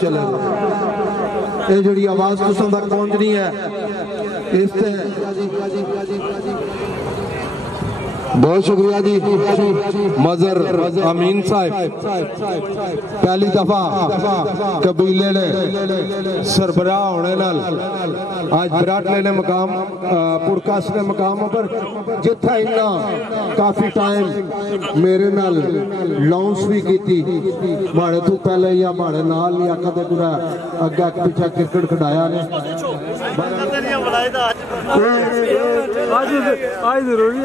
चले ये जी आवाज तुसां तक पहुंचनी है इस ते बहुत शुक्रिया जी मजर अमीन साहब पहली दफा कबीले ने सरबराह होने नाल आज बराटले ने मकाम पुरकास ने मकाम पर जिथा इन्ना काफी टाइम मेरे नाल लॉन्च भी की माड़े तू पहले या माड़े नाल या कदे पूरा अगे पीछे क्रिकेट खिडाया ने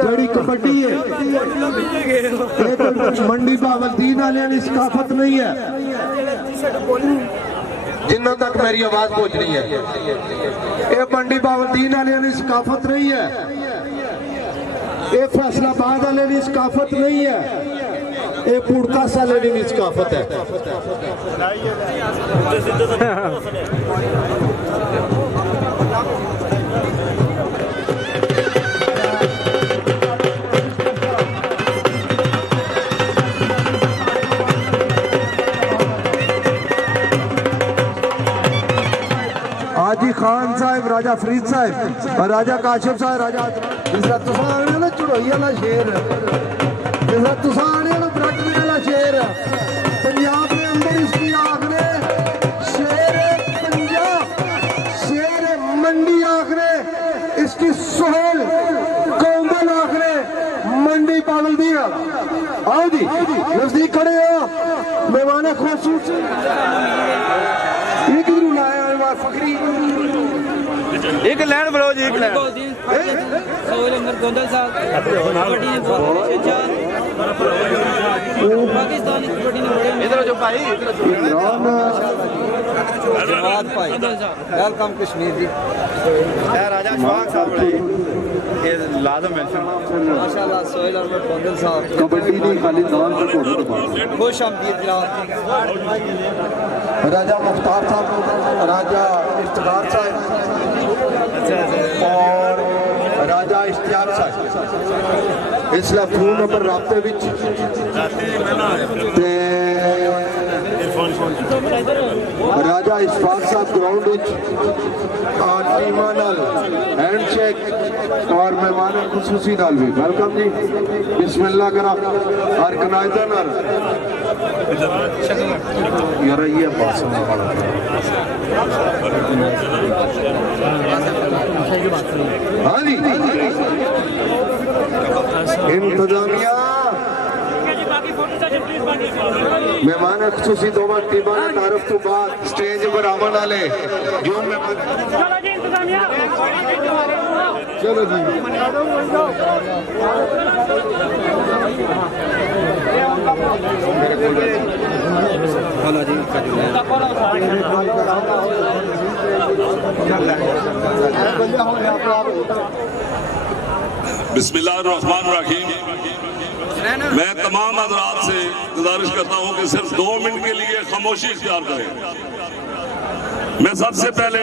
जड़ी कबड्डी मंडी बावलदीन वाले की सकाफत नहीं है जिन्हों तक मेरी आवाज पहुंचनी है ये मंडी बावलदीन वाले की सकाफत नहीं है ये फैसलाबाद वाले की सकाफत नहीं है ये पुरकास वाले की सकाफत है हाजी खान साहब राजा फरीद साहब और राजा काशिफ साहब राजा जिसरा तुफान ना चढ़ोई वाला शेर जिसरा तुफान है ना बराटरी वाला शेर पंजाब के अंदर इसकी आखरे शेर पंजाब शेर मंडी आखरे इसकी सोहेल कोमल आखरे मंडी बावलदीन आओ जी नजदीक खड़े हो मेहमान खूबसूरत फकरी एक लैंड ब्रो जी एक लैंड सोहेल अहमद गोंदल साहब कबड्डी पाकिस्तानी कबड्डी ने बड़े इधर जो भाई जवाद भाई वेलकम कश्मीर जी राजा शवाक साहब ये लाजम मेंशन माशाल्लाह सोहेल अहमद गोंदल साहब कबड्डी दी खाली नाम से खुश आमदीद राजा मुख्तार साहब राजा इफ्तिखार साहब और राजा इश्तियाक साहब इसलिए फोन नंबर राबते विच राजा इशफाक साहब ग्राउंड टीमा नाल हैंडशेक और मेहमान खुसूसी नाल भी वेलकम जी बिस्मिल्लाह करा ऑर्गेनाइजर नाल यार ये पास हाँ जी इंतजामिया मेहमान खुसूसी दोवां टीमां ने तारफ तो बाद स्टेज पर आवन वाले जो चलो जी बिस्मिल्लाहिर्रहमानिर्रहीम। मैं तमाम हज़रात से गुजारिश करता हूँ कि सिर्फ 2 मिनट के लिए खामोशी इख्तियार करें। मैं सबसे पहले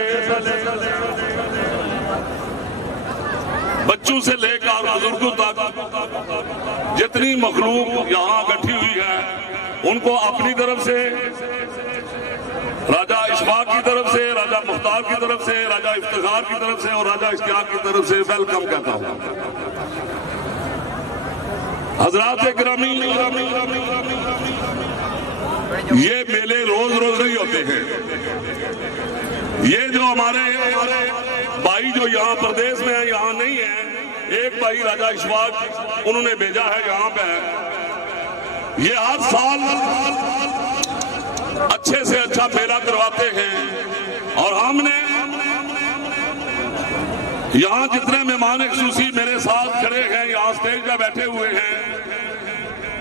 बच्चों से लेकर बुजुर्गों तक जितनी मखलूक यहाँ इकट्ठी हुई है उनको अपनी तरफ से, राजा इशफाक की तरफ से, राजा मुख्तार की तरफ से, राजा इफ्तिखार की तरफ से और राजा इश्तियाक की तरफ से वेलकम कहता हूँ। हजरात गिरामी, ये मेले रोज रोज नहीं होते हैं। ये जो हमारे भाई जो यहाँ प्रदेश में है, यहाँ नहीं है, एक भाई राजा इशफाक उन्होंने भेजा है यहाँ पे। ये हर साल अच्छे से अच्छा मेला करवाते हैं और हमने यहाँ जितने मेहमान खुसूसी मेरे साथ खड़े हैं, यहाँ स्टेज पे बैठे हुए हैं,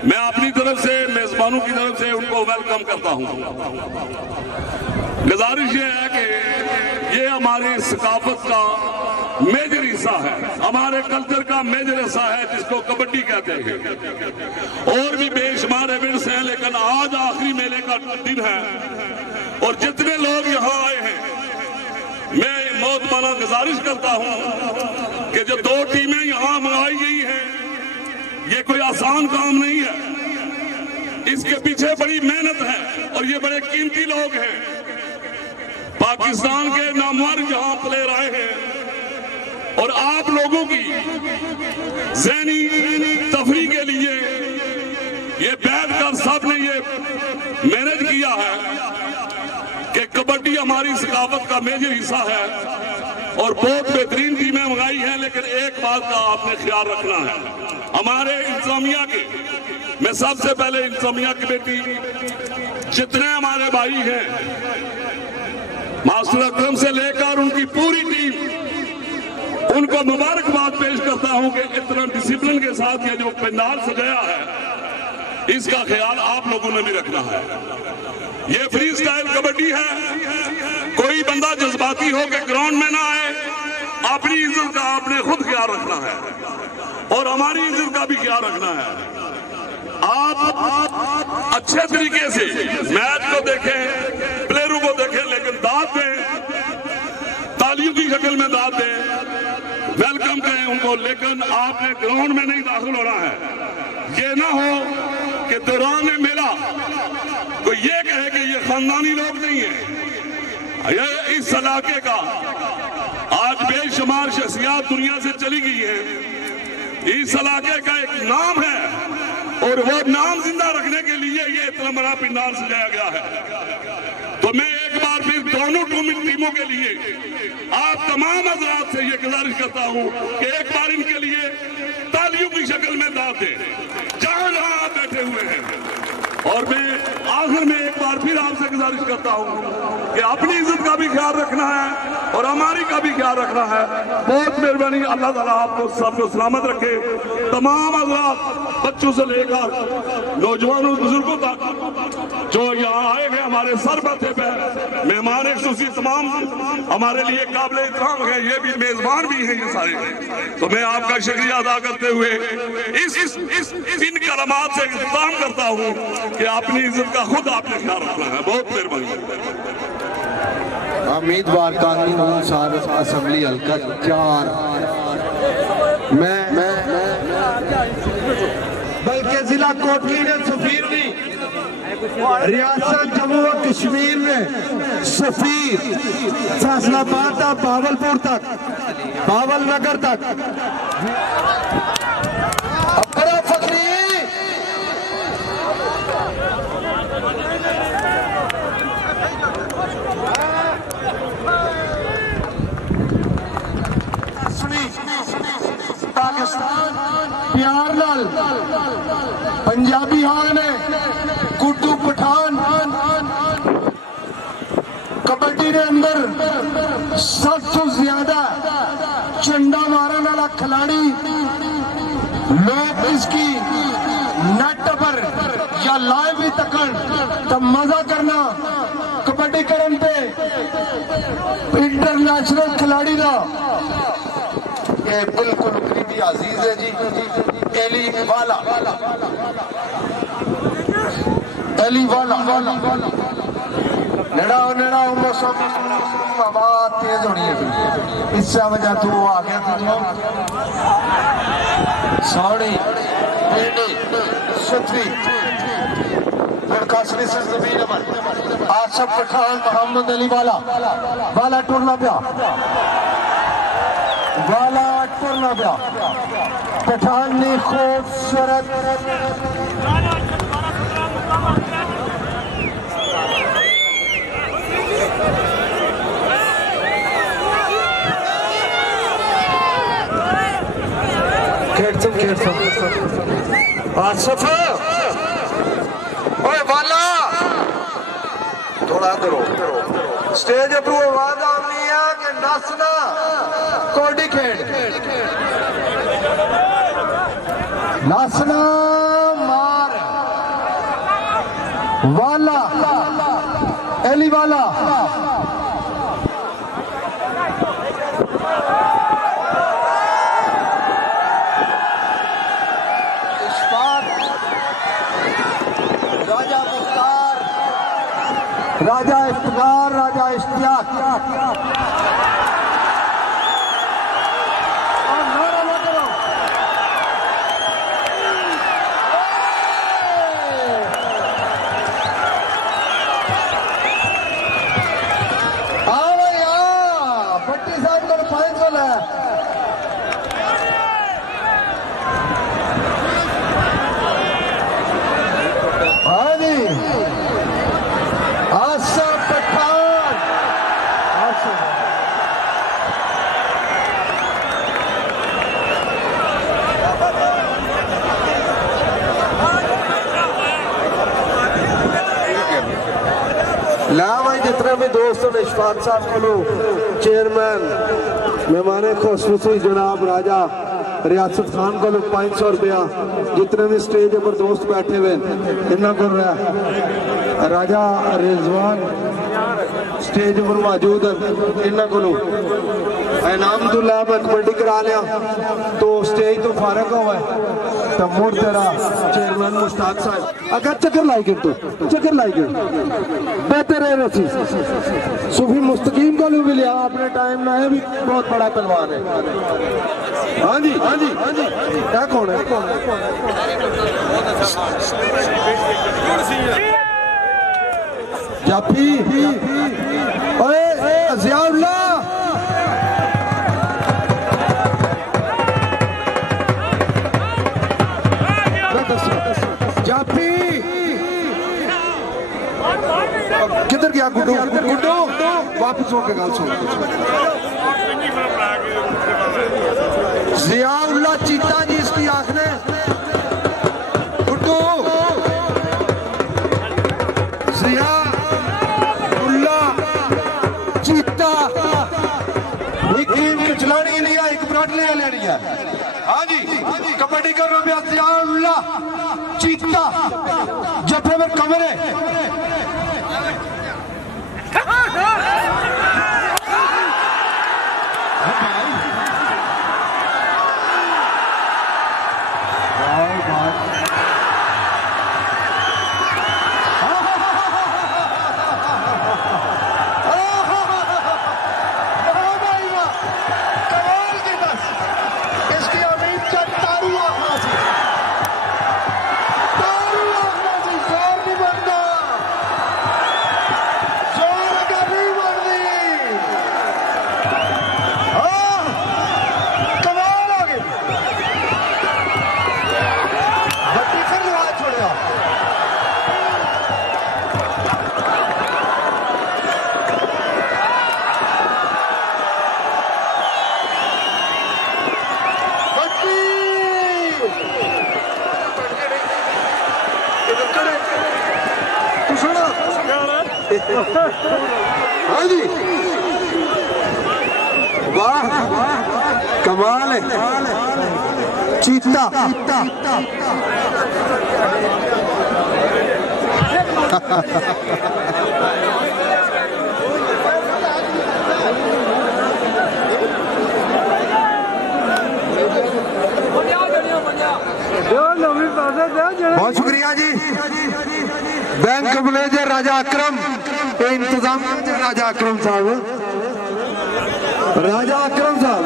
मैं अपनी तरफ से, मेजबानों की तरफ से उनको वेलकम करता हूँ। गुजारिश ये है कि ये हमारी सकाफत का मेजर हिस्सा है, हमारे कल्चर का मेजर हिस्सा है, जिसको कबड्डी कहते हैं। और भी बेशुमार इवेंट्स हैं, लेकिन आज आखिरी मेले का दिन है और जितने लोग यहाँ आए हैं, मैं मोहतरमा गुजारिश करता हूँ कि जो 2 टीमें यहाँ मंगाई गई हैं, ये कोई आसान काम नहीं है, इसके पीछे बड़ी मेहनत है और ये बड़े कीमती लोग हैं। पाकिस्तान के नामवर जहां प्लेयर आए हैं और आप लोगों की ज़हनी तफरी के लिए ये बैठकर सबने ये मैनेज किया है कि कबड्डी हमारी सकाफत का मेजर हिस्सा है और बहुत बेहतरीन टीमें मंगाई हैं। लेकिन एक बात का आपने ख्याल रखना है, हमारे इंतजामिया के, मैं सबसे पहले इंतजामिया कमेटी जितने हमारे भाई हैं, मास्टर अकरम से लेकर उनकी पूरी टीम, उनको मुबारकबाद पेश करता हूं कि इतना डिसिप्लिन के साथ ये जो पंडाल सजाया है इसका ख्याल आप लोगों ने भी रखना है। ये फ्री स्टाइल कबड्डी है, कोई बंदा जज्बाती हो के ग्राउंड में ना आए, अपनी इज्जत का आपने खुद ख्याल रखना है और हमारी इज्जत का भी ख्याल रखना है। आप अच्छे तरीके से मैच को देखें, प्लेयरों को देखें, लेकिन दाद दें, तालियों की शक्ल में दाद दें, वेलकम करें उनको, लेकिन आपने ग्राउंड में नहीं दाखिल होना है। ये ना हो कि दौरान मेला तो ये कहे कि ये खानदानी लोग नहीं है। ये इस इलाके का आज बेशुमार शख्सियत दुनिया से चली गई है, इस इलाके का एक नाम है और वो नाम जिंदा रखने के लिए ये इतना बड़ा पंडाल सजाया गया है। तो मैं एक बार फिर दोनों टीमों के लिए आप तमाम हजरात से ये गुजारिश करता हूं कि एक बार इनके लिए तालियों की शक्ल में दाद दें जहां जहां आप बैठे हुए हैं। और मैं आखिर में एक बार फिर आपसे गुजारिश करता हूं कि अपनी इज्जत का भी ख्याल रखना है और हमारी का भी ख्याल रखना है। बहुत मेहरबानी, अल्लाह ताला आपको सबको सलामत रखे। तमाम हजरात, बच्चों से लेकर नौजवानों बुजुर्गों तक जो यहाँ आए हैं, हमारे सर बैठे पे मेहमान एक सूसी तमाम हमारे लिए काबिल इत्तराम है, ये भी मेजबान भी हैं ये सारे। तो मैं आपका शुक्रिया अदा करते हुए इन कलमात से इख्तिताम करता हूँ कि अपनी इज्जत का खुद आपने ख्याल रखना है। बहुत मेहरबानी। उम्मीदवार कानून सार असम्बली हल्का 4 मैं बल्कि जिला कोटली ने सफीर ने रियासत जम्मू और कश्मीर में सफीर फैसलाबाद तक, भावलपुर तक, भावल नगर तक अपना फकरी पाकिस्तान प्यार लाल पंजाबी हाल ने गुड्डू पठान कबड्डी के अंदर सबसे ज्यादा चंडा मारने वाला खिलाड़ी, लोग इसकी नेट पर या लाइव भी तकन तो मजा करना कबड्डी करन पे इंटरनेशनल खिलाड़ी का ये बिल्कुल करीबी अजीज है जी। एली वाला नेड़ा मौसम हवा तेज होनी है, इससे वजह तू आ गया सोनी सुथरी लड़का श्री जमीन आसफ पठान मोहम्मद अली वाला टूरना पिया पठान ने खूबसूरत आसफ ओए वाला थोड़ा करो स्टेज पर आवाज आनी है कि नसना कोडी खेड नसना मार वाला एली वाला राजा इफ्तिखार, राजा इश्तियाक जितने भी दोस्तों ने इशफाक साहब को चेयरमैन मेहमान खुशूसी जनाब राजा रियासत खान को 500 रुपया जितने भी स्टेज पर दोस्त बैठे हुए इन्हों को राजा रिजवान स्टेज पर मौजूद इन्हों को इनामतुल्ला मैं कबड्डी करा लिया तो स्टेज तो फारग हुआ है तो मुड़ तेरा चेयरमैन मुश्ताक साहब अगर चक्कर लाई गिर तो चक्कर लाई गिर बेहतर है रसी सूफी मुस्तकीम को भी लिया अपने टाइम में भी बहुत बड़ा पहलवान है। हाँ जी हाँ जी हाँ जी क्या कौन है जाफी ओए जियाउल्लाह जाफी किधर गया गुड्डू गुड्डू वापस होके गाल सुन जियाउल्लाह चीता जी इसकी आंख ने गुड्डू जियाउल्लाह चीता एक गेम चलानी नहीं है एक ब्राट ले लेनी है। हाँ जी कबड्डी कर रहे हैं जियाउल्लाह चीता जफे में कमरे हाँ जी वाह कमाल है चीता बहुत शुक्रिया जी बैंक मैनेजर राजा अकरम इंतजाम राजा अकरम साहब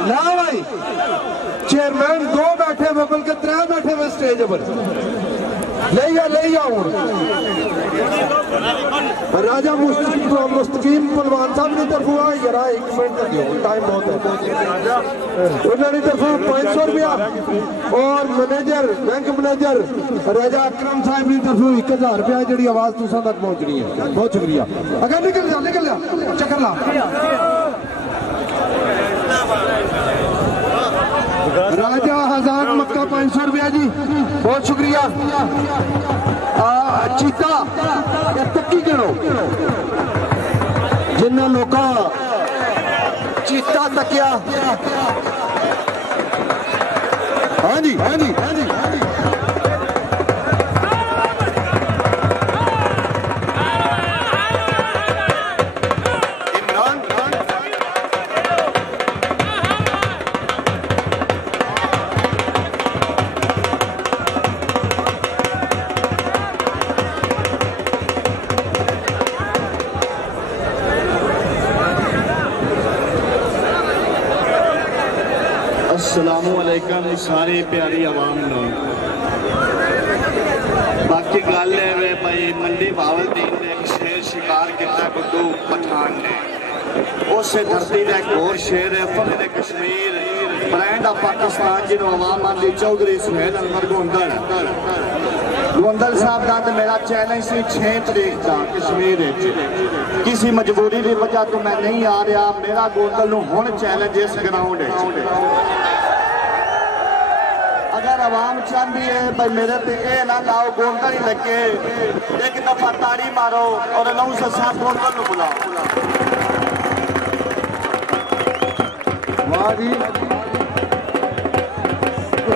ला भाई चेयरमैन 2 बैठे हुए बल्कि 3 बैठे हुए स्टेज पर ले आओ राजा मुस्तकीम पहलवान साहब की तरफ हुआ यार 1 मिनट तक दियो टाइम बहुत है उन्होंने तरफ 500 रुपया और मैनेजर बैंक मैनेजर राजा अकरम साहब की तरफ 1000 रुपया जी आवाज तुसा तक पहुंचनी है। बहुत शुक्रिया अगर निकल जा चक्कर ला राजा हजार मक्का 500 रुपया जी बहुत शुक्रिया। चीता तक्की गिनो जिन्होंने लोग चीता तकिया। हाँ जी हाँ जी हाँ जी अस्सलामुअलैकुम सारी प्यारी आवाम लोग बाकी गल है भाई मंडी बावलदीन ने एक शेर शिकार किया गुड्डू पठान ने उस धरती का एक और शेर है फखरे कश्मीर ब्रांड ऑफ पाकिस्तान जिन्होंने आवाम आंदी चौधरी सुहेल अनवर गोंदल साहब का तो मेरा चैलेंज सी 6 तरीक का कश्मीर किसी मजबूरी की वजह तो मैं नहीं आ रहा मेरा गोंदल हुण चैलेंज इस ग्राउंड अगर आवाम चाहती है भाई मेरे पे ये ना लाओ गोंदा नहीं लगे, एक दफा ताड़ी मारो और अनाउंसर साहब गोंदा को बुलाओ। वाह जी,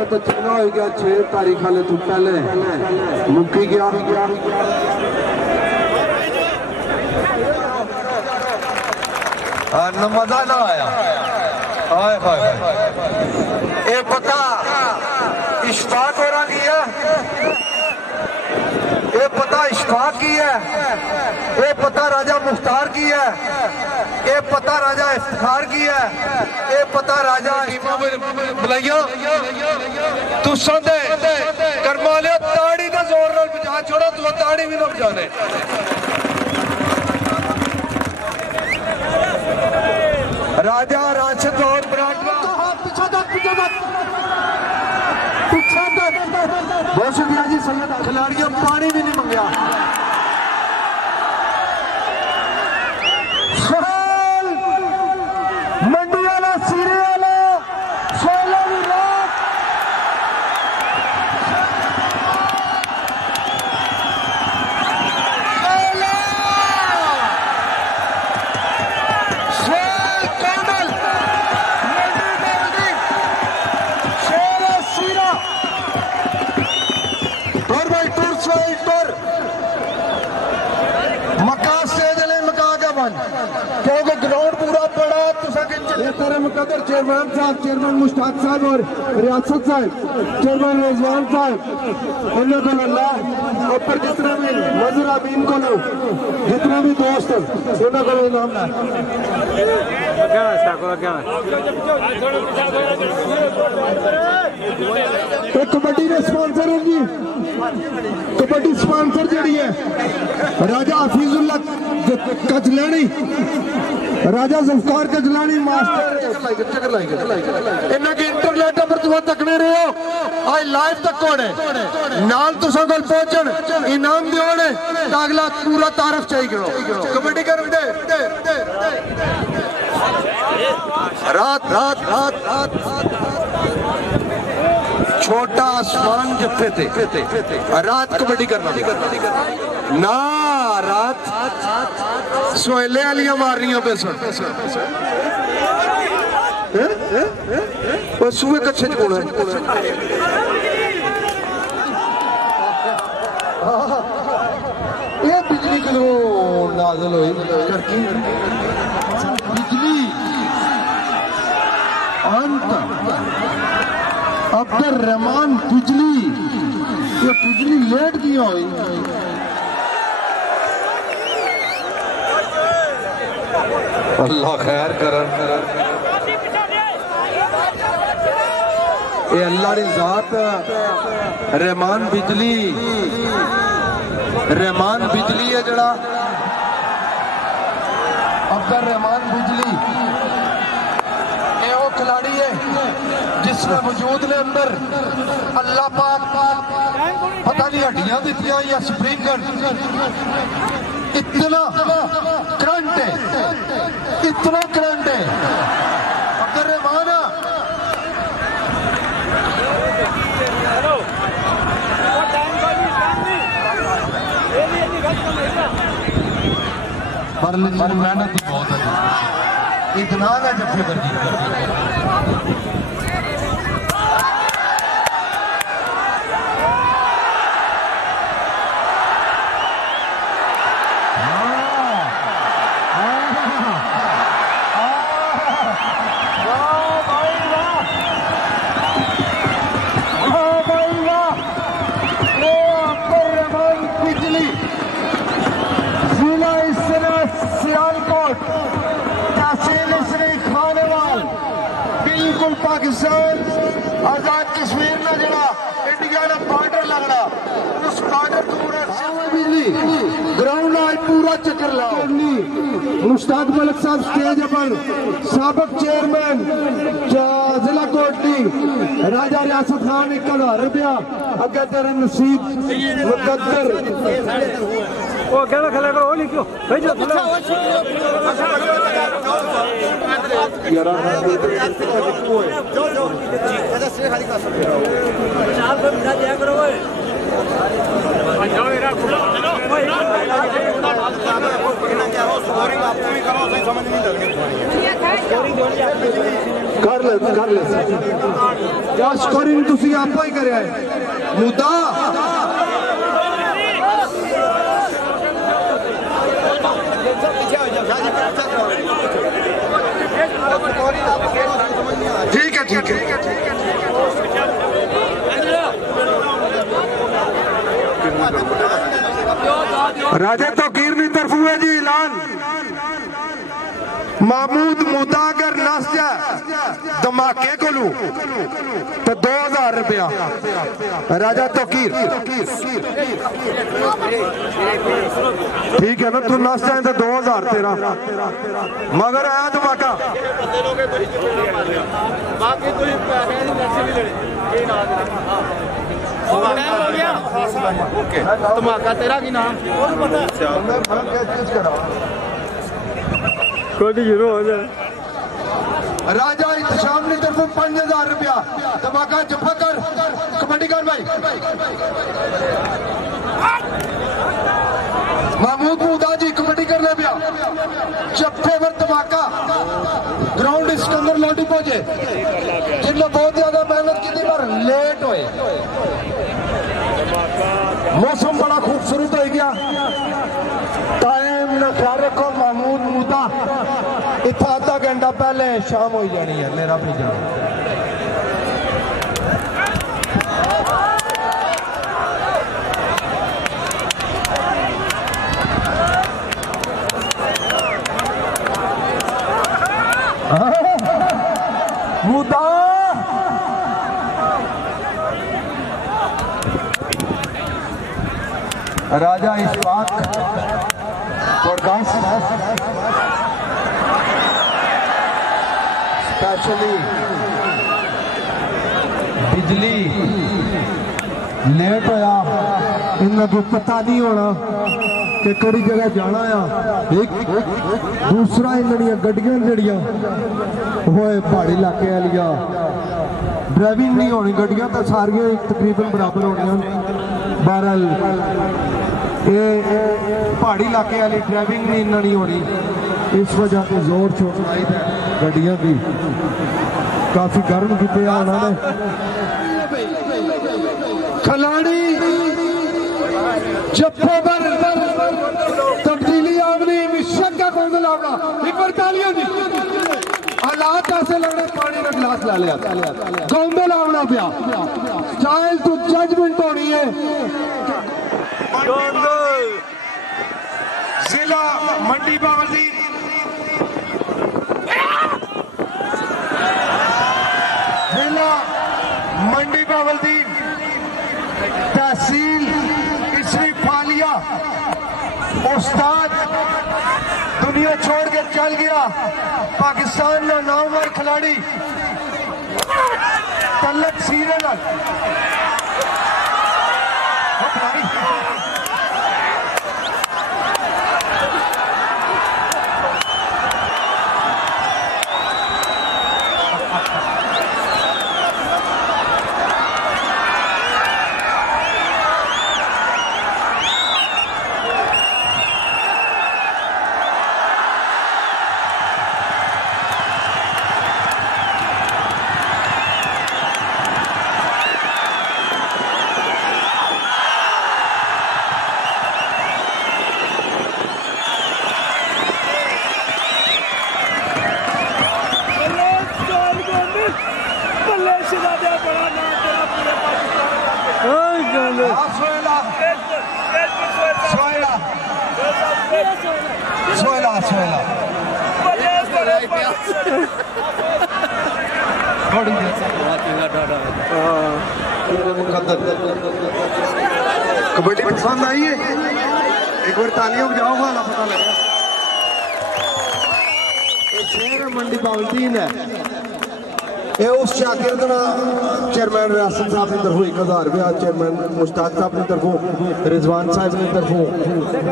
तो चलना हो गया 6 तारीख वाले तू पहले मुक्की गया मजा ना आया। ये पता इशफाक हो रहा की है, ये पता इशफाक की है, ये पता राजा मुख्तार की है, ये पता राजा इफ्तिखार की है, ये पता राजा बुलाइयो तुसा दे कर्मा लियो ताड़ी का जोर नाल बजा छोड़ो, तुसा ताड़ी भी ना बजाने। राजा राशिद और बराडवा बहुत शुक्रिया जी सैयद। खिलाड़ियों पानी भी नहीं मंगया। मंडी वाला सीरे वाला 16वीं रात क्योंकि ग्राउंड पूरा पड़ा मुकद्दर चेयरमैन साहब, चेयरमैन मुश्ताक साहब और रियासत साहब, चेयरमैन रिजवान साहब, उन्हें को अल्लाह ऊपर जितना भी मजूर अमीन को लो, जितना भी दोस्त उन्हें को इनाम ना। तो कबड्डी ने स्पॉन्सर होगी, कबड्डी स्पॉन्सर जी है राजा हफीजुल्लाह कजलानी, राजा जुल्फकार कजलानी मास्टर। इन्हें इंटरनेट पर तुम तकने रहे हो, आज लाइव तक ने नाल तुसा कोल पहुंचन इनाम दियोने अगला पूरा तारफ चाहिए करो। कबड्डी कर रात रात रात रात छोटा आसमान जफे थे रात कबड्डी करना ना, रात सोयले वालियां मार रही पे सुन सूए कच्छे कौन है। ये बिजली किलो नाजल हुई बिजली अंत अब्दुल रहमान बिजली, ये बिजली लेट दिया हुई अल्लाह खैर कर। ये अल्लाह की जात रहमान बिजली है जड़ा अब्दुल रहमान बिजली, ये वो खिलाड़ी है जिसने वजूद ने अंदर अल्लाह पाक पता नहीं हड्डियां दी या स्प्रिंगर, इतना करंट है, इतना करंट है अब्दुल रहमान। पर मेहनत बहुत है, इतना ना जफेबंदी पाकिस्तान आजाद कश्मीर में जरा इंडिया ने बॉर्डर लगना उस बॉर्डर बिजली ग्राउंड आज पूरा चक्कर लाओ। मुश्ताक मलिक साहब स्टेज पर साबिक चेयरमैन जिला कोटली राजा रियासत खान 1000 रुपया अगे तेरे नसीब मुकद्दर वो कहना खिला करो लिखो भेजो कर ले क्या स्कोरिंग तुसी आपा ही करे मुद्दा ठीक है राजा तौकीर की तरफ हुए जी ऐलान महमूद मुदागर नस जाए धमाके को तो 2000 रुपया राजा तौकीर ठीक है ना तू नस जाए तो 2000 तेरा मगर आया धमाका धमाका तेरा की नाम शुरू हो जाए राजा इंतजाम की तरफ 5000 रुपया धमाका जफाकर कबड्डी कर भाई महमूद मुदा जी कबड्डी करने पिया जफे पर धमाका ग्राउंड सिकंदर लोटी पहुंचे जिन्हें बहुत ज्यादा मेहनत की पर लेट हुए मौसम बड़ा खूबसूरत हो गया टाइम ना ख्याल रखो महमूद मुदा इतना आधा घंटा पहले शाम हो जानी है मेरा भी जाना मुदा राजा इस्पाक स्पेशली बिजली लेट होया इन्हें को पता नहीं होना कि कड़ी जगह जाना आ एक दूसरा इन्होंने गड्डियां जड़ियां होए पहाड़ी इलाके वालिया ड्राइविंग नहीं होनी गड्डियां तो सारियां तकरीबन बराबर होनियां बहरहाल ये पहाड़ी इलाके वाली ड्राइविंग नहीं इन्ना नहीं होनी इस वजह से जोर शोर लाई गड्डियां की काफी गर्म किए उन्होंने खिलाड़ी जप्पो पर तब्दीली आवनी मिशन का कौन लावना एक बार तालियां दी हालात ऐसे लग रहे पानी का गिलास ला लिया गौंदे लावना पिया स्टाइल तो जजमेंट होनी है जिला मंडी बावलदीन जिला मंडी बावलदीन तहसील इसरी फालिया उस्ताद दुनिया छोड़ के चल गया पाकिस्तान का नामवर खिलाड़ी तलत सीरन कबड्डी पसंद आई है एक बार तालियां बजाओ वाला पता लगा ये शेर मंडी बावलदीन है ये उस शागिर्द ना चेयरमैन रियासत साहब की तरफों 1000 रुपया, चेयरमैन मुश्ताक साहब की तरफों, रिजवान साहब की तरफों,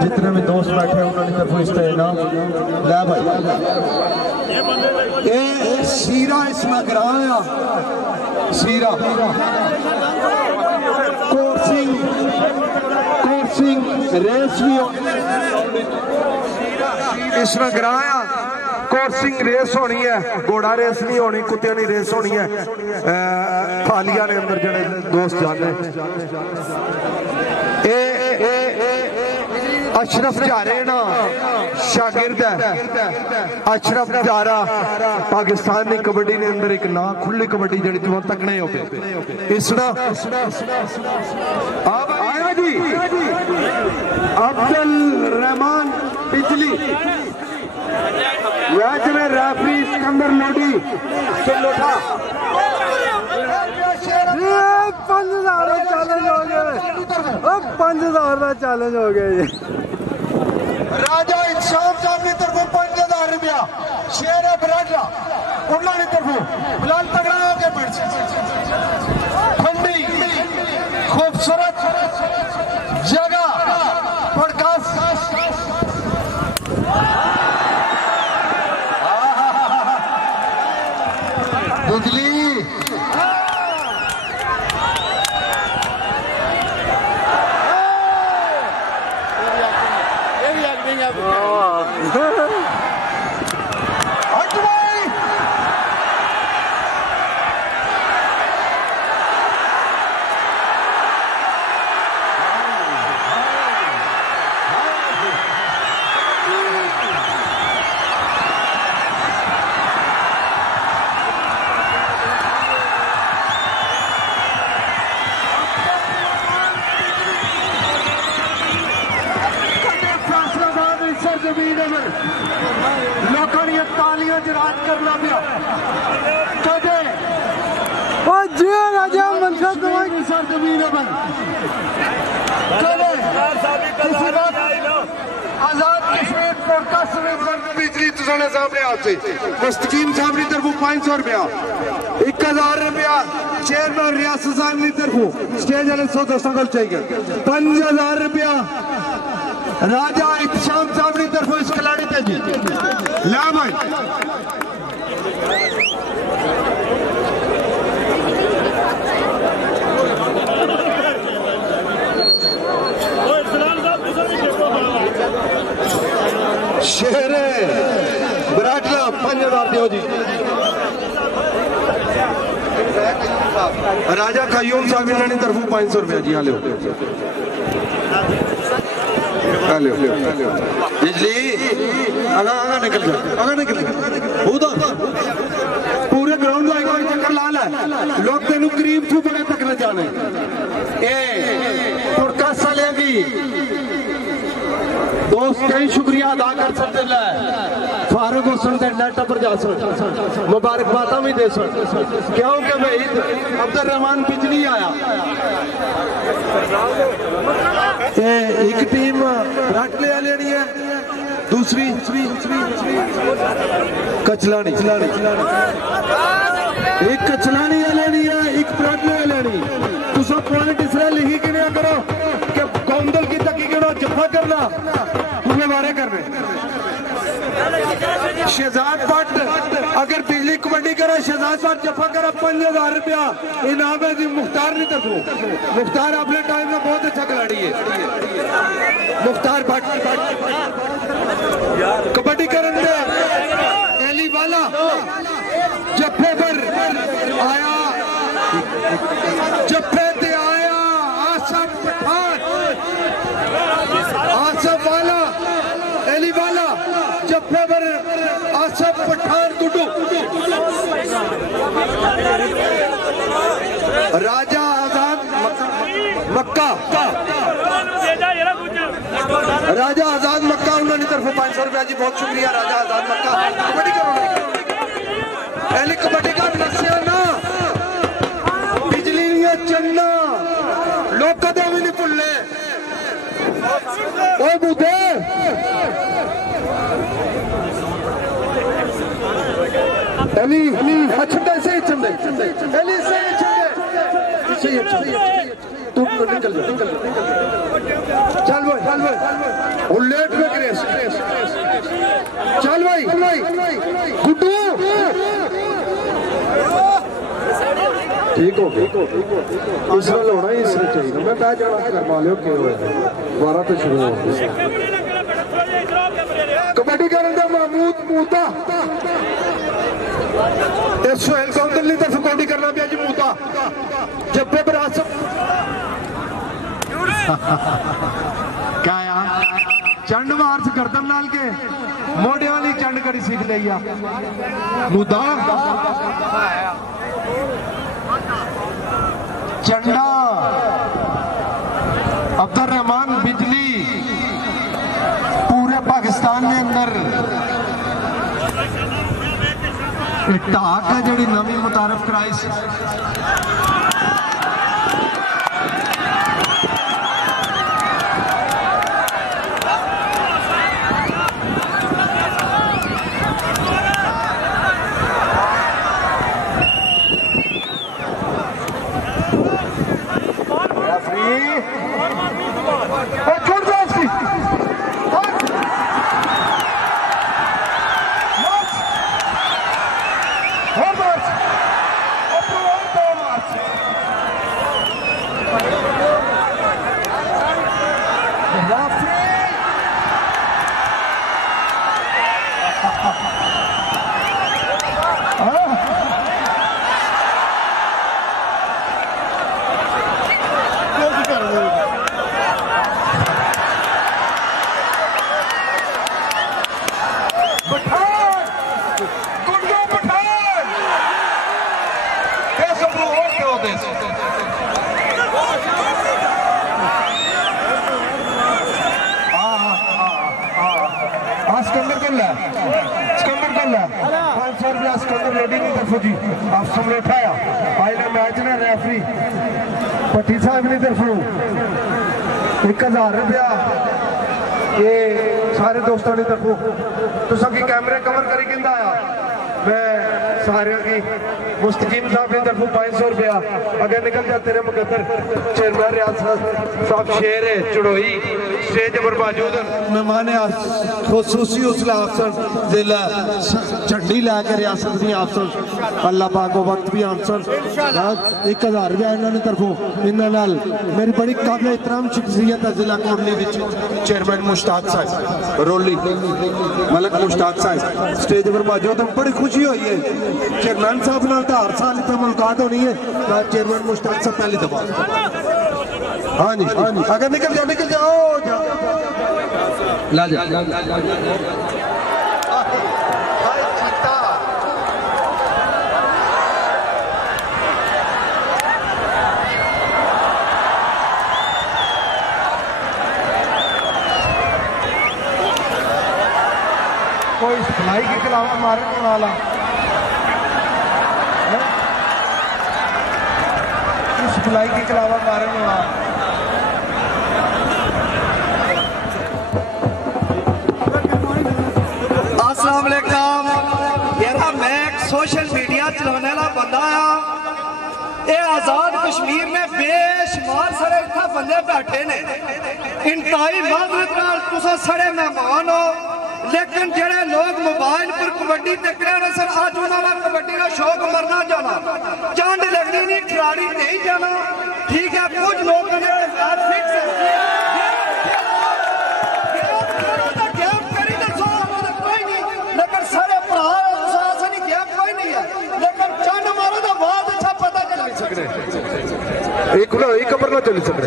जितने भी दोस्त बैठे उन्होंने तरफों इस इनाम लै भाई। ये सीरा इसमें गिराया सीरा कोर्सिंग रेस भी इसमें गिराया कोर्सिंग रेस होनी है, घोड़ा रेस नहीं होनी, कुत्ते की रेस होनी है। थालिया ने अंदर जड़े दोस्त जाने अशरफ जारे ना शागिर्द है। अशरफ जारा पाकिस्तानी कबड्डी ने अंदर एक ना खुली कबड्डी जड़ी तुम तकने हो पे इसना अब आया जी अब्दुल रहमान बिजली मैच में रेफरी सिकंदर लोडी लोठा 5000 चैलेंज हो गया, 5000 का चैलेंज हो गया जी। राजा इंशाम साहब की तरफ 5000 रुपया, शेर है बराडा उन्होंने तरफ बिलाल तगड़ा होकर बैठ ठंडी खूबसूरत जगह पॉडकास्ट बिजली तालियां जराज करना पिया कदे जी राजा मनसा तुम्हारी सरजमीन पर कदे आजाद कश्मीर पॉडकास्ट में बिजली तुसाने सामने आते मुस्तकीम साहब की तरफ 500 रुपया, 1000 रुपया चेयरमैन रियासत साहब की तरफ स्टेज वाले 100 दोस्तों को चाहिए, 5000 रुपया राजा इत्शाम साहब की तरफ इस खिलाड़ी थे जी ला भाई। शेरे बराडा 5000 दियो जी। राजा कयूम साहब की तरफ 500 रुपया जी। हालो बिजली आगा निकल जा, आगा निकल पूरे ग्राउंड का एक बार चक्कर ला लै, लोग तेन करीब तू बड़े तक न जाने। पॉडकास्ट वाले की दोस्त कई शुक्रिया अदा कर सकते हैं, फारूक हुसैन के नेट पर जा सकते मुबारकबाद भी दे सकते क्योंकि भाई अब्दुल रहमान बिजली आया। एक टीम राटले लेनी है, दूसरी कचलानी एक कचलानी लेनी है, एक राटले लेनी। तुम पॉइंट इसलिए लिखी कि नहीं करो कि कौंदल की तकी के जफा करना तुम्हें बारे करने। शहजाद भट्ट अगर बिजली कबड्डी करे, शहजाद भट्ट जफा करे 5000 रुपया इनाम है जी। मुख्तार नहीं तरफो, मुख्तार अपने टाइम में बहुत अच्छा खिलाड़ी है। मुख्तार भट्ट कबड्डी करन दे एली वाला जफे पर आया, जफे ते आया आसफ पठान, आसफ वाला एली वाला जफे पर आसफ पठान टुडू। राजा आजाद मक्का, राजा आजाद मक्का उन्होंने तरफ 500 रुपया जी। बहुत शुक्रिया राजा आजाद मक्का। कबड्डी करो पहले कबड्डी का नसिया ना बिजली चन्ना लोग कदे भी नहीं भुले। ओ बुधे अली छंडे से छंडे अली से छंडे तू निकल जा चल भाई और लेट में ग्रेस चल भाई गुड्डू ठीक हो इस तरह होना ही इसने चाहिए मैं बह जाना करवा लियो क्यों है 12 तो शुरू हो कबड्डी करने महमूद मूता सोहेल कौंदल की तरफ कबड्डी करना भी अज मूता जब्बे बरासत क्या यार चंड मार्च गर्दन नाल के मोढ़े वाली चंड कड़ी सीख लिया मूता चंडा अब्दुल रहमान बिजली पूरे पाकिस्तान के अंदर टाक है जी नवी मुतारफ कराई भट्टी साहब की तरफों 1000 रुपया ये सारे दोस्तों की तरफों तुसा की कैमरे कवर करी कहता आया मैं सारे की मुस्तकीम साहब की तरफों 500 रुपया अगर निकल जा तेरे मुकद्दर चेयरमैन रियासत साहब शेर है चढ़ोई स्टेज पर मौजूद मेहमान खसूसी उसला अफसर जिला झंडी लैके रियासत दी अफसर अल्लाह पाक को वक्त भी अफसर 1000 रुपया इन्होंने तरफों इन्होंने मेरी बड़ी काबिल एहतराम शख्सियत है जिला कोटली चेयरमैन मुश्ताक साहब रोली मलक मुश्ताक साहब स्टेज पर मौजूद बड़ी खुशी हुई है चेयरमैन साहब नाल तो हर साल इतना मुलाकात होनी है चेयरमैन मुश्ताक साहब पहली दफा हाँ जी अगर निकल जाओ ला जा कोई सप्लाई के अलावा मारने वाला सप्लाई के अलावा मारने वाला अस्सलाम वालेकुम यारा मैं सोशल मीडिया चलाने वाला बंदा हाँ ये आजाद कश्मीर में बेशुमार सारे इतना बंदे बैठे ने इंतहाई माजरत नाल तुसां सारे मेहमान हो लेकिन जेड़े लोग मोबाइल पर कबड्डी देख रहे हैं सर आज उन्होंने कबड्डी का शौक मरना जाना चांद लगनी नहीं खिलाड़ी नहीं जाना ठीक है कुछ लोग फिक्स लेकिन सारे कोई नहीं है लेकिन चंड मारो तो बहुत अच्छा पता चल सकते एक खबर ना चल सकते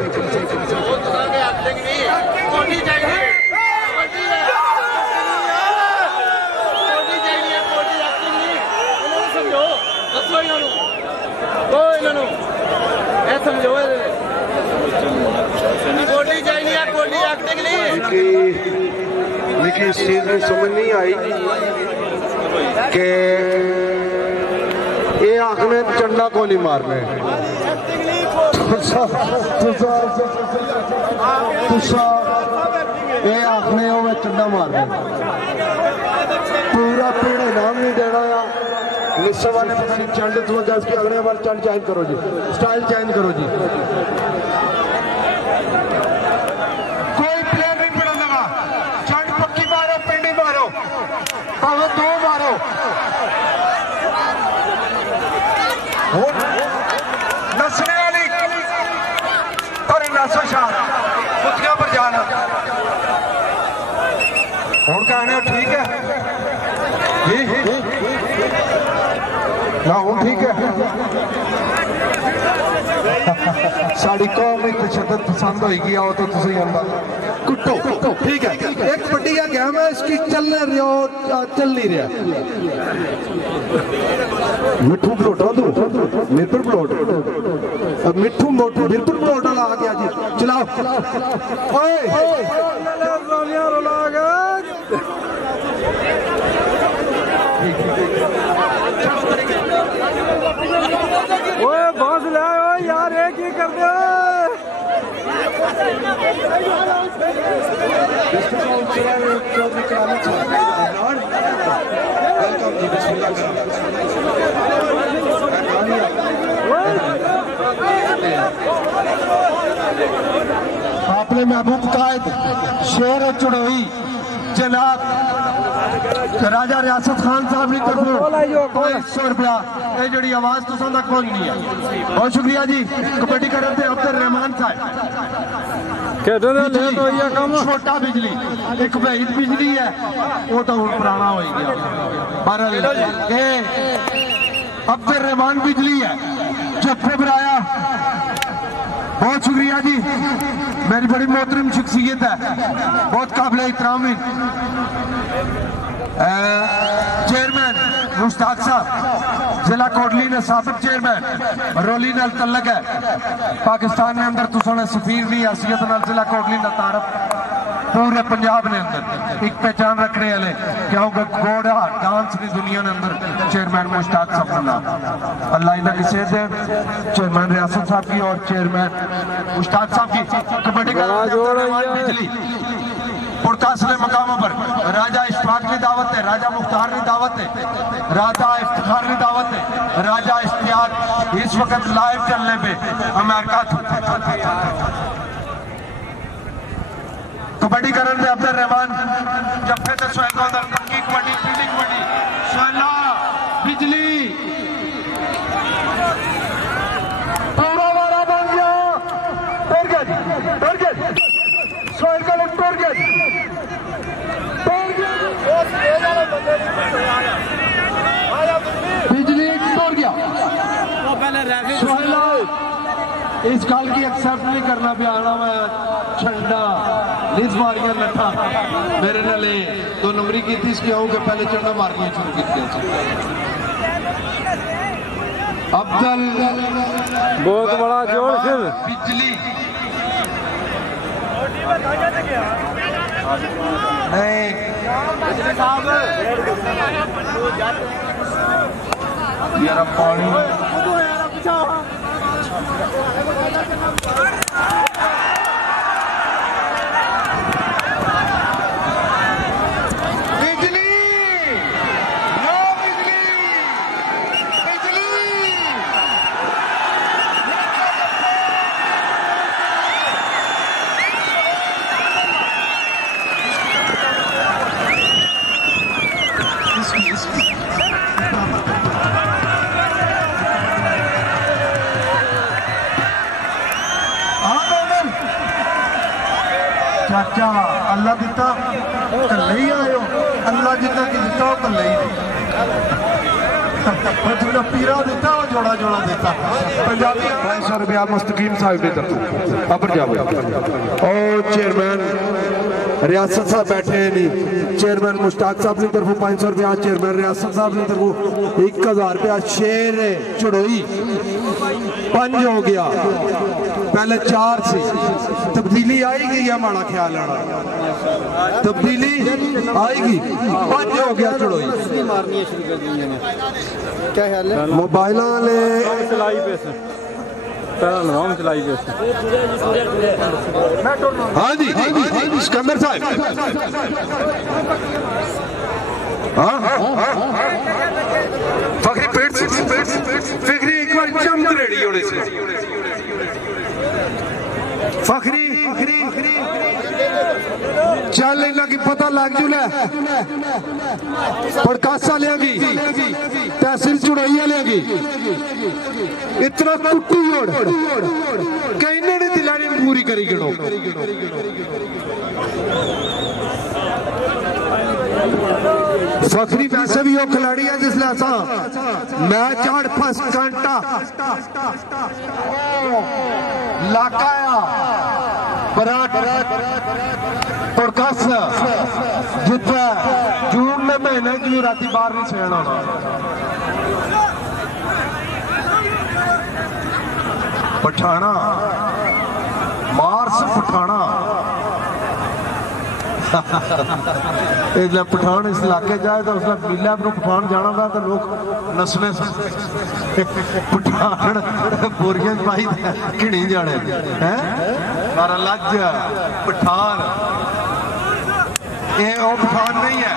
इस चीज में समझ नहीं आई कि ये आखने चंडा को नहीं मारने ये आखने चंडा मारने पूरा पेड़ इनाम नहीं देना मिस्टर वाले पता नहीं चंड तो इसकी अगले बार चंड चेंज करो जी, स्टाइल चेंज करो जी। कोई प्लेयर नहीं पड़ा लगा, चंड पक्की मारो, पिंडी मारो, भावे दो मारो। नसने वाली और नसो शाह कुतिया पर जाना और कहने ठीक है ना, हूँ ठीक है। साड़ी कौम में तशद्दुद पसंद होगी, आओ तो तुम अंदाजा कुट्टो ठीक है। एक कबड्डी का गेम है, इसकी चल नहीं रहा, चल नहीं रहा। मिठू बलोटा तू मिरपुर बलोट, मिठू मोटू मिरपुर बलोट वाला आ गया जी, चलाओ। ओए बांस लाओ यार, एक ही कर दो। अपने महबूब कायद शेर चुड़ोई जनाब राजा रियासत खान साहब की तरफ 100 रुपया, ये जी आवाज तो तक पहुंचनी है। बहुत शुक्रिया जी। कबड्डी कर रहे अब्दुल रहमान साहब, छोटा बिजली एक वहीद बिजली है, वो तो हूँ पुराना हो गया। अब्दुल रहमान बिजली है जफे बनाया, बहुत शुक्रिया जी। मेरी बड़ी मोहतरम शख्सियत है, बहुत काबिल एहतराम है। चेयरमैन मुश्ताक साहब जिला कोटली ने साबिक चेयरमैन रोली नाल तलक है, पाकिस्तान ने अंदर तुसा ने सफीर की हैसियत नाल जिला कोटली का तारफ पूरे पंजाब ने अंदर एक पहचान रखने वाले, क्योंकि घोड़ा डांस की दुनिया ने अंदर चेयरमैन मुश्ताक साहब का नाम अल्लाह इन्हें किसे दे। चेयरमैन रियासत साहब की और चेयरमैन मुश्ताक साहब की कबड्डी का बिजली पुरकासले मकामों पर राजा इश्फाक की दावत है, राजा मुख्तार की दावत है, राजा इफ्तिखार की दावत है, राजा इश्तियाक इस वक्त लाइव चलने पे अमेरिका कबड्डी करने में अब्दुल रहमान जफे तो सोहेल पक्की कबड्डी पीली कबड्डी सोहेला बिजली पूरा वारा बन गया, टूर गया सोहेल का लोग टूर गया बिजली टूट गया। सोहेला इस गल की एक्सेप्ट नहीं करना पे आना, मैं छंडा निज मारिया लट्ठा मेरे नाले 2 नंबरी की थी, इसकी आऊँ कि पहले चंडा मारिया शुरू की। अब्दुल बहुत बड़ा जोर से बिजली नहीं यार पानी चाचा अल्लाह दिता कल्ले ही आयो, अल्लाह जितना की दिता वो कल्ले ही जो पीरा दिता वो जोड़ा जोड़ा देता। पंजाबी 500 रुपया मुस्तकीम साहब की तरफ अबर जाओ। और चेयरमैन रियासत साहब बैठे हैं नहीं, चेयरमैन मुश्ताक साहब की तरफ 500 रुपया, चेयरमैन रियासत साहब की तरफ 1000 रुपया। शेर चुड़ोई 5 हो गया, पहले 4 सी, तब्दीली आएगी या माड़ा ख्याल आना, तब्दीली आएगी। 5 हो गया चुड़ोई। क्या ख्याल है मोबाइल वाले चलाई पैसे चलाई पैसे। हाँ जी सिकंदर साहब, हाँ फखरी फिक्री एक बार चमक रेडी होने से फखरी चल इन्ना की पता लग जुला पड़कासा लेगी तहसील चुड़ैया लेगी इतना कुट्टी ओढ़ कहीं ने दिलानी पूरी करी गिनो फखरी वैसे भी वो खिलाड़ी है जिसले असा मैच 8 घंटा लाकाया पड़कास जितना जून में महीने की राती बाहर नहीं छेड़ना पठाना मार्स पठाना पठान इस इलाके जाए तो उसका मिला पठान जाना था तो लोग नसने पठान बोरियां पाई घिनी जाने हैं पर लज पठान ये वो पठान नहीं है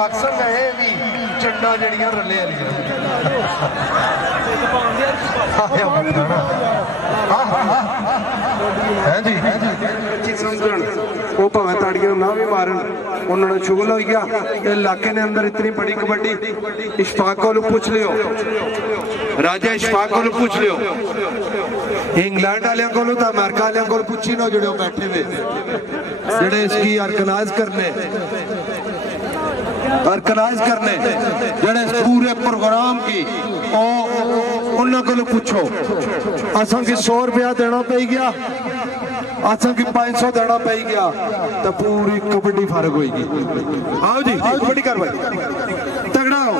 अक्सर है भी चंडा जड़ियां रले वो भावें ताड़ियां ना भी मारन उन्होंने चुगल हो गया इलाके ने अंदर इतनी बड़ी कबड्डी इशफाक को पूछ लियो राजा इशफाक को पूछ लियो इंग्लैंड वाले को तो अमेरिका वाले को पूछी ना जुड़े बैठे हुए जेडे इसकी ऑर्गेनाइज करने जड़े पूरे प्रोग्राम की उन्होंने को पूछो असा की 100 रुपया देना पे गया असा की 500 देना पे गया तो पूरी कबड्डी फर्क होगी आओ जी कबड्डी कर भाई तगड़ा हो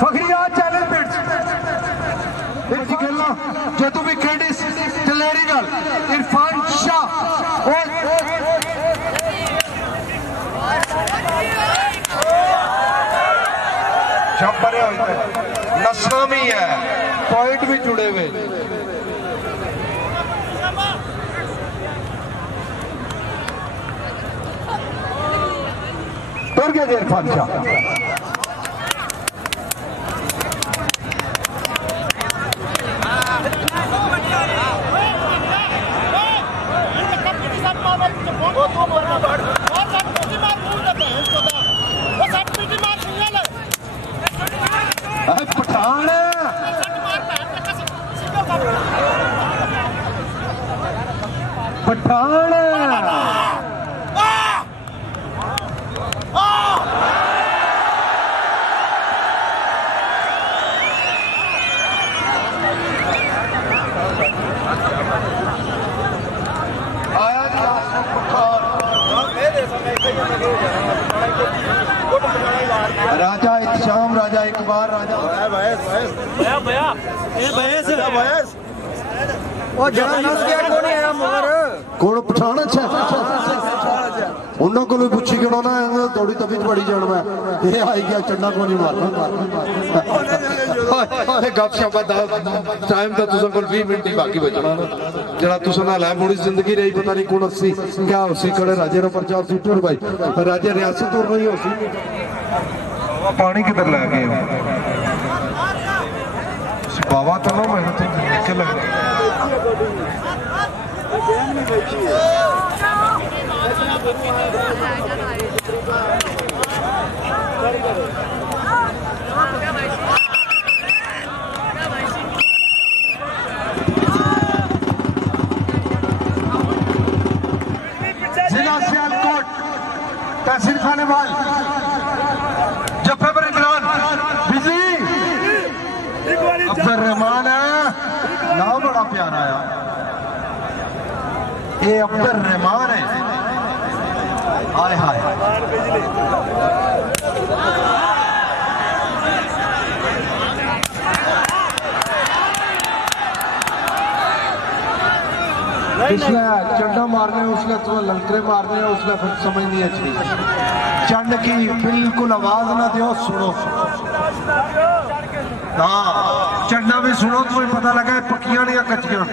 फखरिया चैलेंज पिट्स इस खेलना जदों भी खेडी दलेरी नाल इरफान शाह चंपरे नसना भी है पॉइंट भी जुड़े हुए तुर गया इरफान शाह पठान पठान राजा इत्शाम राजा इकबाल राजा कौन पठान अच्छा उन्होंने को पूछी क्यों ना थोड़ी तबीयत बड़ी जान मैं ये आई गया चंडा को नहीं मारना गपशप टाइम तो तुसा को 20 मिनट ही बाकी बचना जरा तुसा ना लै मुड़ी जिंदगी रही पता नहीं कौन 80 क्या उसी कड़े राजे रो पर्चा उसी टूर भाई राजे रियासत टूर नहीं उसी पानी किधर लै गए बाबा तो ना मैंने तो के लग जिला सियालकोट तहसील खानेवाल जफे पर इंतजाम बिजली अब्दुल रहमान है नाम बड़ा प्यारा आया ये अब्दुल रहमान है हाय हाय इसलिए चंडा मारने उसने तो ललकरे मारने उसने फिर समझ नहीं अच्छी चंड की बिल्कुल आवाज ना दो सुनो हाँ चंडा भी सुनो तो पता लगा पक्कियां नहीं कच्चियां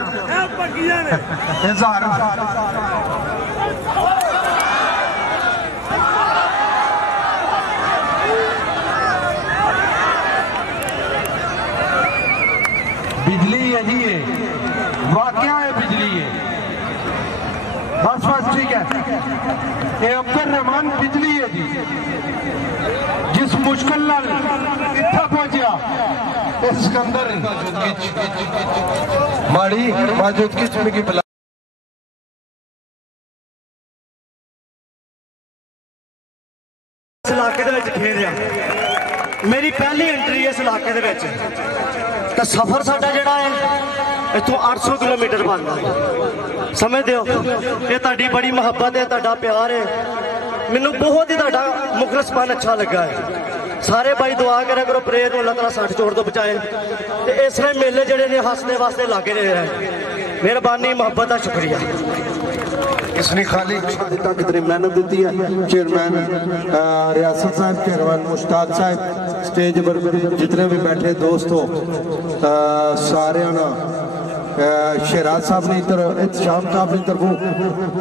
बिजली है जी ये वाकया है बिजली है बस बस ठीक है ये अब्दुल रहमान बिजली है जी जिस मुश्किल नाल इतना पहुंचा इसके अंदर माड़ी मौजूदगी की बुला इस इलाके दे विच खेल रहा मेरी पहली एंट्री इस इलाके दे विच तो सफर साडा जिहड़ा है इत्थों 800 किलोमीटर बनदा है समझदे हो ये तुहाडी बड़ी मुहब्बत है तुहाडा प्यार है मैनू बहुत ही तुहाडा मुखलसपन अच्छा लगा है सारे भाई दुआ करा करो प्रेयर अल्लाह ताला सट चोट तो बचाए ते इस तरह मेले जिहड़े ने हसने वास्ते लागे रहे हैं मेहरबानी मुहब्बत का शुक्रिया इसने खाली दिता कितनी मेहनत दी है चेयरमैन रियासत साहब चेयरमैन मुश्ताक साहब स्टेज पर जितने भी बैठे दोस्त हो सारे शेराज साहब ने तरफ इत्शाम साहब ने तरफों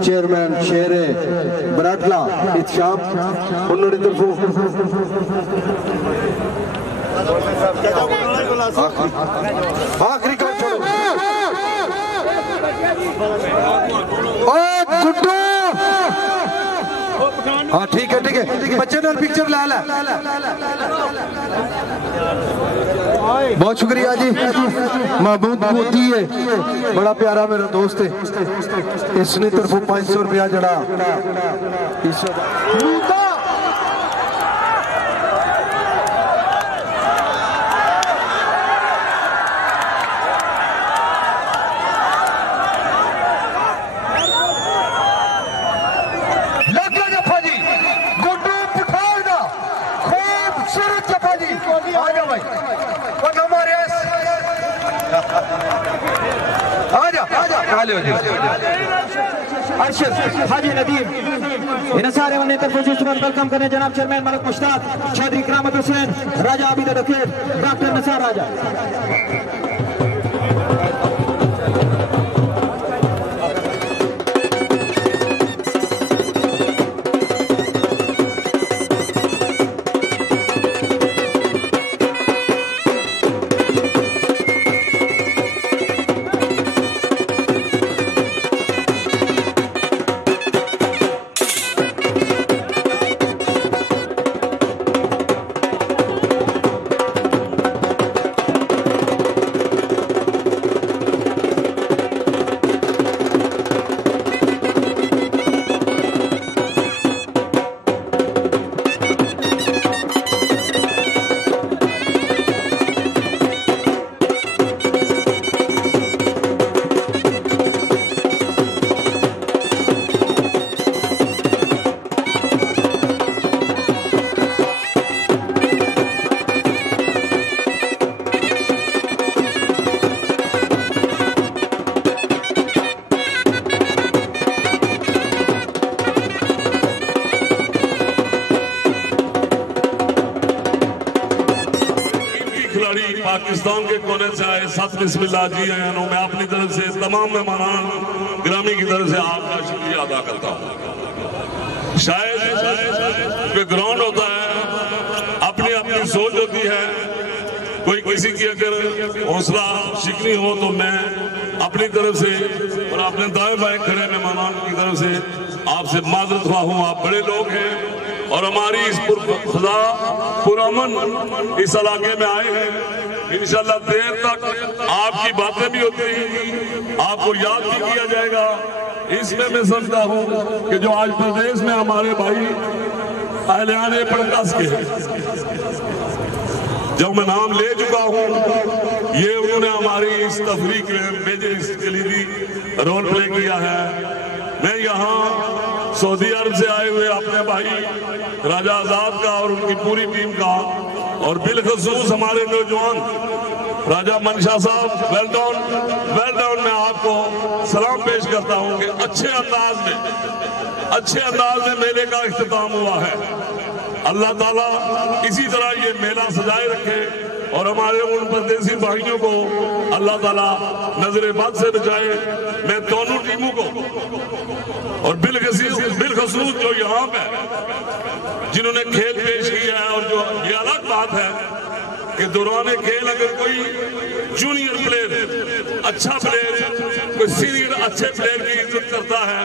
चेयरमैन शेरे बराटला इत्शाम उन्होंने तरफों आखिरी काम छोड़ो गुड्डू हाँ ठीक है बच्चे नाल पिक्चर ला ला बहुत शुक्रिया जी महबूब मोदी है बड़ा प्यारा मेरा दोस्त है इसने तरफों 500 रुपया जड़ा हाजी नदीम इन सारे वाले तरफ वेलकम करने जनाब चेयरमैन मलिक मुश्ताक चौधरी करामत हुसैन राजा आबिद डॉक्टर नसार राजा पाकिस्तान के कोने से आए सत बिस्मिल्लाह जी आया हूँ मैं अपनी तरफ से तमाम मेहमान ग्रामी की तरफ से आपका शुक्रिया अदा करता हूँ शायद कोई ग्राउंड होता है अपनी अपनी सोच होती है कोई किसी की अगर हौसला शिकनी हो तो मैं अपनी तरफ से और अपने दाएं बाएं खड़े मेहमान की तरफ से आपसे माजरत ख्वाह हूँ आप बड़े लोग हैं और हमारी इस खुदा पुरअमन इस इलाके में आए हैं इंशाल्लाह देर तक आपकी बातें भी होती रहेंगी आपको याद भी किया जाएगा इसमें मैं समझता हूँ कि जो आज प्रदेश में हमारे भाई अहलियाने प्रकाश के हैं जब मैं नाम ले चुका हूँ ये उन्होंने हमारी इस तफरीक में मेजर कलीदी रोल प्ले किया है मैं यहाँ सऊदी अरब से आए हुए अपने भाई राजा आजाद का और उनकी पूरी टीम का, और बिलखसूस हमारे नौजवान राजा मंशा साहब, वेल डाउन। मैं आपको सलाम पेश करता हूं कि अच्छे अंदाज में मेले का इख्तिताम हुआ है। अल्लाह ताला इसी तरह ये मेला सजाए रखे और हमारे उन परदेसी भाइयों को अल्लाह ताला नजर बद से बचाए। मैं दोनों टीमों को और बिलखसूस जो यहाँ पे जिन्होंने खेल पेश किया है, और जो ये अलग बात है कि दौरान खेल अगर कोई जूनियर प्लेयर, अच्छा प्लेयर, कोई सीनियर अच्छे प्लेयर की इज्जत करता है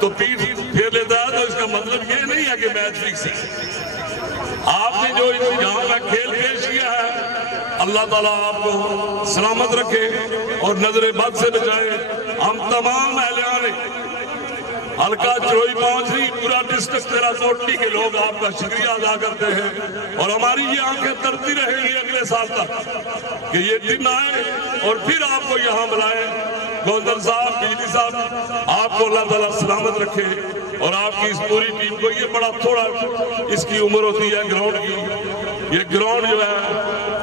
तो पीठ फेर लेता है, तो इसका मतलब ये नहीं है कि मैच फिक्स है। आपने जो यहाँ का खेल पेश किया है, अल्लाह ताला आपको सलामत रखे और नजर बद से बचाए। हम तमाम अहलियान हल्का चरोई पहुंची, पूरा डिस्ट्रिक्ट तेरा सोटी के लोग आपका शुक्रिया अदा करते हैं और हमारी ये आंखें तरती रहेंगी अगले साल तक कि ये दिन आए और फिर आपको यहाँ बुलाए। गवर्नर साहब, बिजली साहब, आपको अल्लाह ताला सलामत रखे और आपकी इस पूरी टीम को, ये बड़ा थोड़ा इसकी उम्र होती है ग्राउंड की, ये ग्राउंड जो है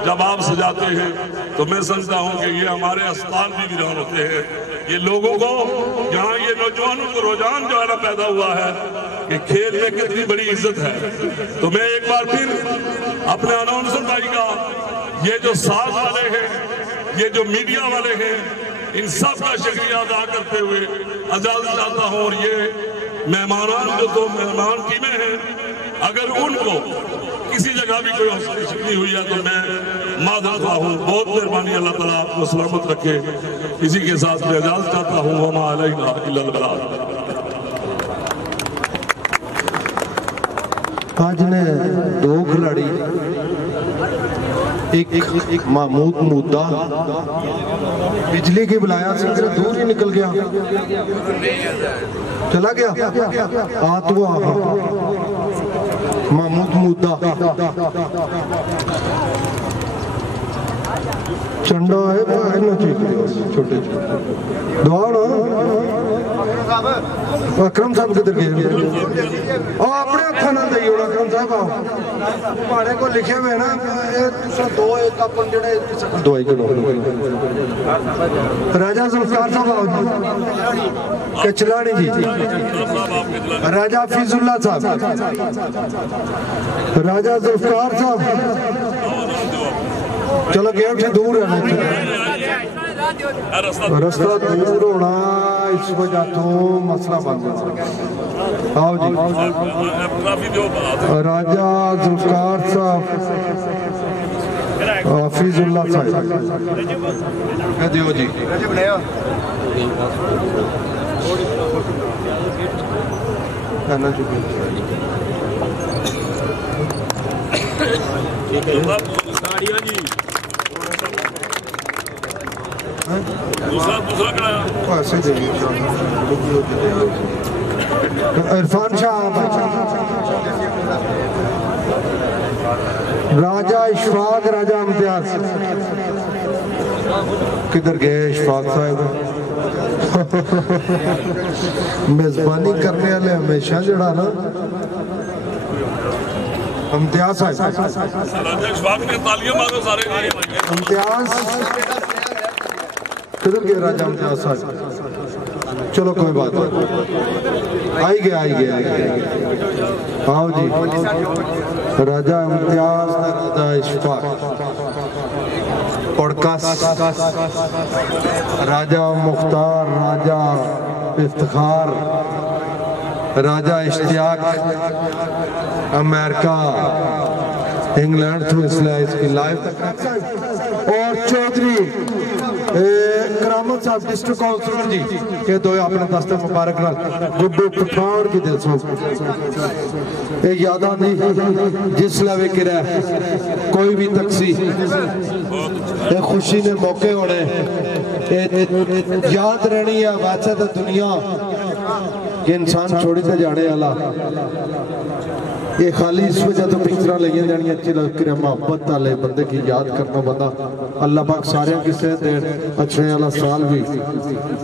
जब आप सजाते हैं तो मैं समझता हूँ कि ये हमारे अस्पताल भी वीरान होते हैं। ये लोगों को यहाँ, ये नौजवानों को रुझान जो है ना पैदा हुआ है कि खेल में कितनी बड़ी इज्जत है। तो मैं एक बार फिर अपने अनाउंसर भाई का, ये जो साथ वाले हैं, ये जो मीडिया वाले हैं, इन सब का शुक्रिया अदा करते हुए इजाजत चाहता हूँ। और ये मेहमान जो दो मेहमान टीमें हैं, अगर उनको किसी जगह भी कोई हौसला हुई है तो मैं मादरत हूँ। बहुत मेहरबानी, अल्लाह ताला आपको सलामत रखे। इसी के साथ मैं इजाजत चाहता हूँ। वमा अलैना इल्लल बलाग। आज ने दो खिलाड़ी, एक महमूद मुद्दा बिजली की बुलाया, सिंगर दूर ही निकल गया, चला गया। आतवा महमूद मुद्दा चंडा है छोटे दौड़। अकरम साहब किधर गए? अपने हथा ना दई होना अकरम साहब, माड़े को लिखे हुए ना दो एक अपन जेड़े दवाई करो। राजा जुल्फकार साहब कचलानी जी, राजा फीजुल्ला साहब, राजा जुल्फकार साहब, चलो गेट से दूर है, रास्ता दूर होना इस वजह तो मसला बन गया। आओ जी, राजा जुल्फकार साहब, हाफिजुल्लाह साहब, दियो जी। इरफान शाह, राजा इशफाक, राजा इम्तियाज, किधर गए इशफाक साहब? मेजबानी करने वाले हमेशा जड़ा ना इम्तियाज साहब, इम्तियाज किधर गए राजा इम्तियाज साहब? चलो कोई बात नहीं, आई गया। आओ जी, राजा इम्तियाज, राजा इशफाक, पॉडकास्ट, राजा मुख्तार, राजा इफ्तिखार, राजा इश्तियाक, अमेरिका, इंग्लैंड थ्रू इसकी लाइव, और चौधरी करामत साहब डिस्ट्रिक्ट काउंसिलर जी के दो अपने दस्ते मुबारक गुड्डू पठान की दिल सो एक याद आती जिसले भी किरा कोई भी तकसी खुशी ने मौके होने याद रहनी है। वैसे तो दुनिया के इंसान छोड़ी से जाने वाला ये खाली इस वजह तो पिक्चर लिया जानियां अच्छी लग रही मोहब्बत वाले बंदे की याद करना बंदा अल्लाह पाक सारे की सेहत दे अच्छे वाला साल भी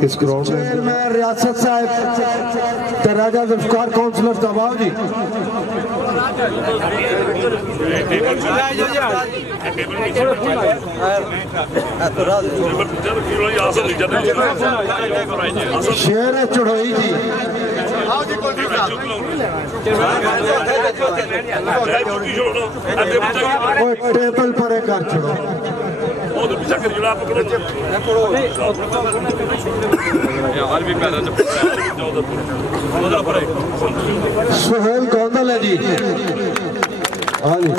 इस ग्राउंड में। मैं रियासत साहब ते राजा जुल्फकार काउंसलर साहब जी शेर है चढ़ोई जी टेबल पर एक कर छोड़ो सुहेल कौंदल है जी। हाँ जी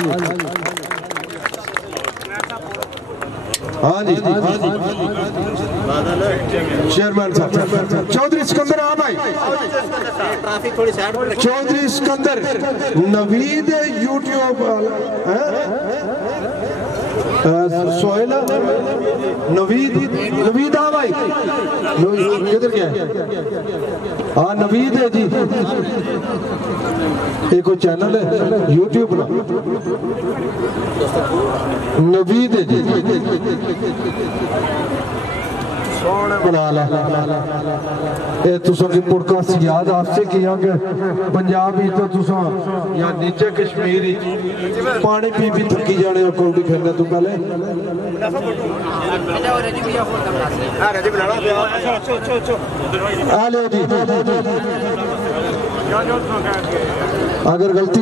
हाँ जी चेयरमैन साहब चौधरी सिकंदर आ भाई चौधरी सिकंदर नवीद यूट्यूब सोहेल नवीद नवीद आ भाई किधर क्या है हाँ नवीद है जी एक कोई चैनल है यूट्यूब ना नवीद है जी बना ला ये तुसा की पॉडकास्ट याद आपसे किया कि पंजाब ही तो तुसा या नीचे कश्मीर ही पानी पी पी थकी जाने और कौड़ी खेलने तो पहले आ लो जी अगर गलती